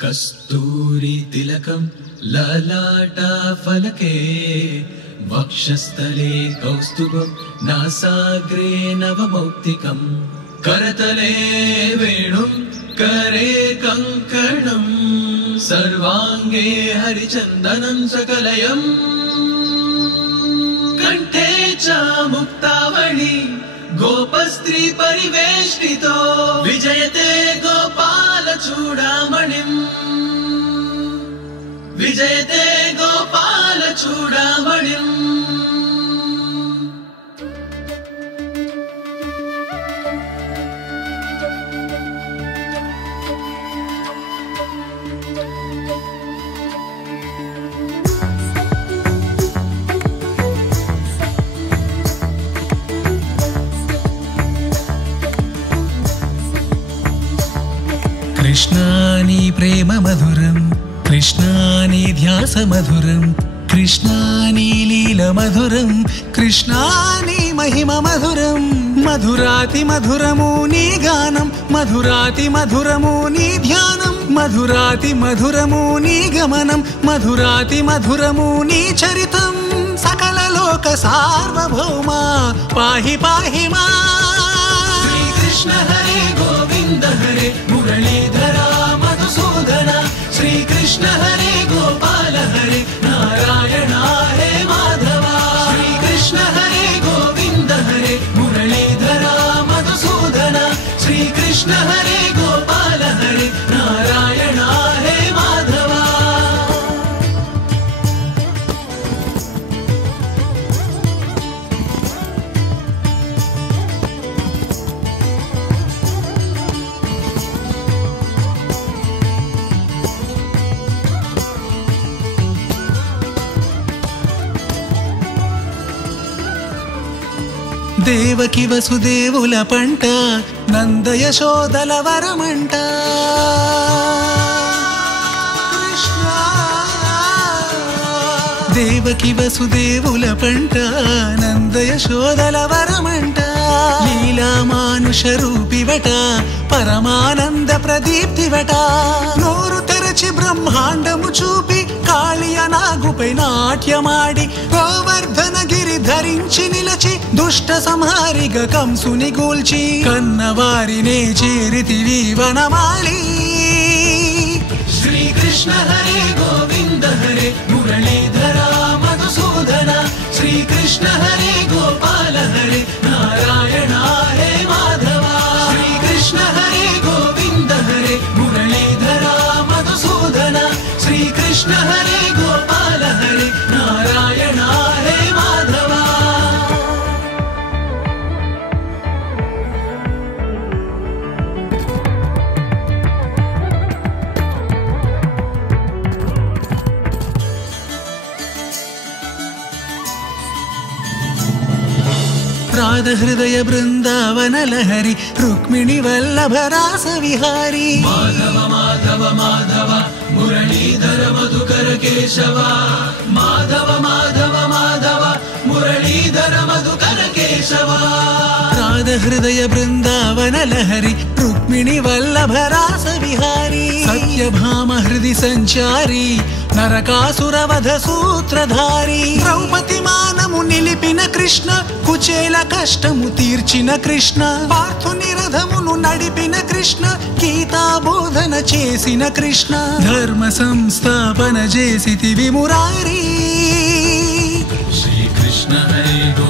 कस्तूरी तिलकं ललाटफलके वक्षस्थले कौस्तुभं नासाग्रे नवमौक्तिकं करतले वेणुं करे कंकणं सर्वांगे हरिचन्दनं सकलयं कंठे च मुक्तावळी गोपस्त्री परिवेष्टितो विजयते गोपालचूडामणिं विजयते गोपालचूडामणिम् कृष्णानि प्रेम मधुरं कृष्णानि ध्यास मधुरं कृष्णानि लील मधुरं कृष्णानि महिम मधुरं मधुराति मधुरमूनि गानं मधुराति मधुरमूनि ध्यानं मधुराति मधुरमूनि गमनं मधुराति मधुरमूनि चरितं सकल लोक सार्वभौमा पाहि पाहि मा श्री कृष्ण हरे गोविंद हरे मुरलीधरा मधुसूदन श्री कृष्ण हरे गोपाल हरे नारायण हरे माधवा श्री कृष्ण हरे गोविंद हरे मुरलीधरा मधुसूदन श्री कृष्ण हरे गोपाल हरे नारायण हरे माधवा దేవకి వసుదేవుల పంట నంద యశోదల వరమంట కృష్ణ దేవకి వసుదేవుల పంట నంద యశోదల వరమంట లీలా మానుష రూపివట పరమానంద ప్రదీప్తివట నోరు తెరచి బ్రహ్మాండము చూపి కాళియ నాగుపై నాట్యమాడి గోవర్ధన గిరి ధరించి నిలచి దుష్ట సంహారిగ కంసుని గూల్చి కన్నవారినే చేరితివి వనమాలి श्री कृष्ण हरे गोविंद हरे मुरलीधरा मधुसूदन श्री कृष्ण हरे गोपाल हरे नारायण हरे माधवा श्री कृष्ण हरे गोविंद हरे मुरलीधरा मधुसूदन श्री कृष्ण हरे गोपाल हरे नारायण हरे माधवा राध हृदय बृंदावन लहरी रुक्मिणी वल्लभ रास विहारी माधव माधव माधव मुरलीधर मधुकर केशव माधव माधव माधव मुरलीधर मधुकर केशव राध हृदय बृंदावन लहरी रुक्मिणी वल्लभ रास विहारी सत्यभाम हृदि संचारी नरकासुर वध सूत्रधारी द्रौपदी मानमु निलिपिन कृष्ण कुचेल कष्टमु तीर्चिन कृष्ण पार्थुनि रथमुनु नडिपिन कृष्ण गीता बोधन चेसिन कृष्ण धर्म संस्थापन चेसितिवि मुरारी श्री कृष्ण हरे गो